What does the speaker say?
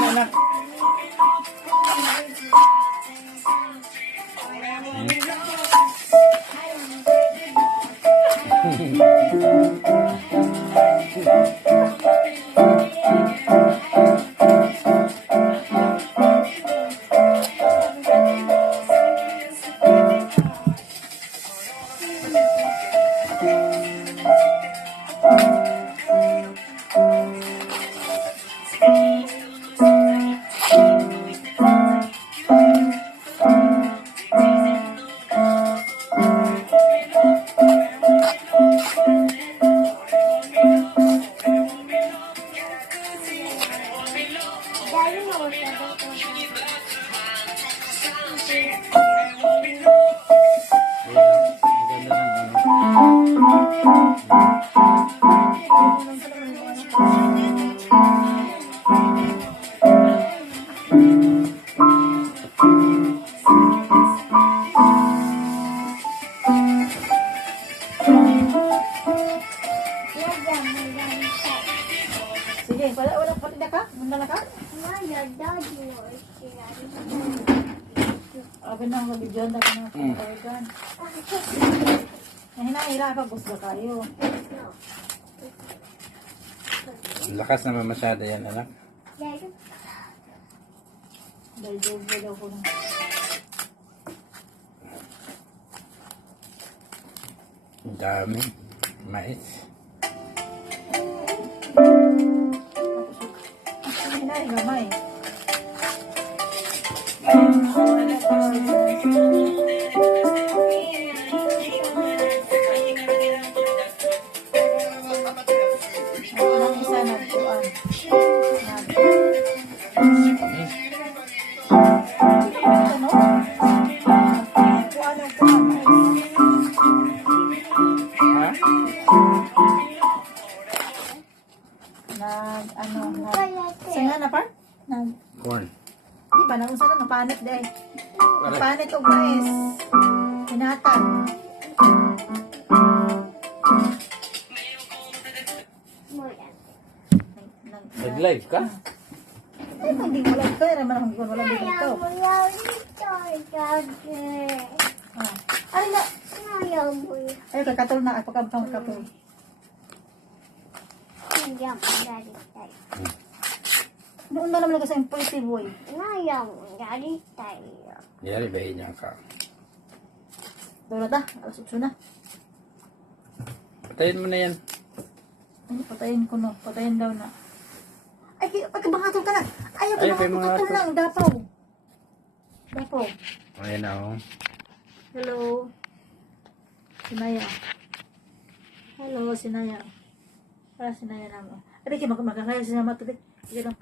yan, anak. Sige, wala pati na ka? Muna na ka? Abi na ang video na ka na organ. Hinahira pa gusto kayo. Lakas naman masyado yan, anak. Dahil doble daw ko na. Ang dami. Mais. Hinahira ma eh. Ang isa nagtuan. Sanga na par? Corn. Di ba naunsa na napanit day. Napanit og mais. Hinatan. Nag-live ka? Ay, hindi wala pera man ang wala dito. Ay na. Ay kakatol na ako kampang kapul. Doon na naman kasi ang pretty boy. Yari, bahin niya ka. Doon na ta, alas 8 na. Patayin mo na yan. Ay, patayin ko no. Patayin daw na. Ay, pagkabangatol ka na. Ayaw Ay, ka mga bangatol to. lang. Dapaw. Dapaw. Ayan na, oh. Hello. Sinaya. Hello, Sinaya. Para Sinaya naman. Ay, di makakaya sinama ito. Sige lang.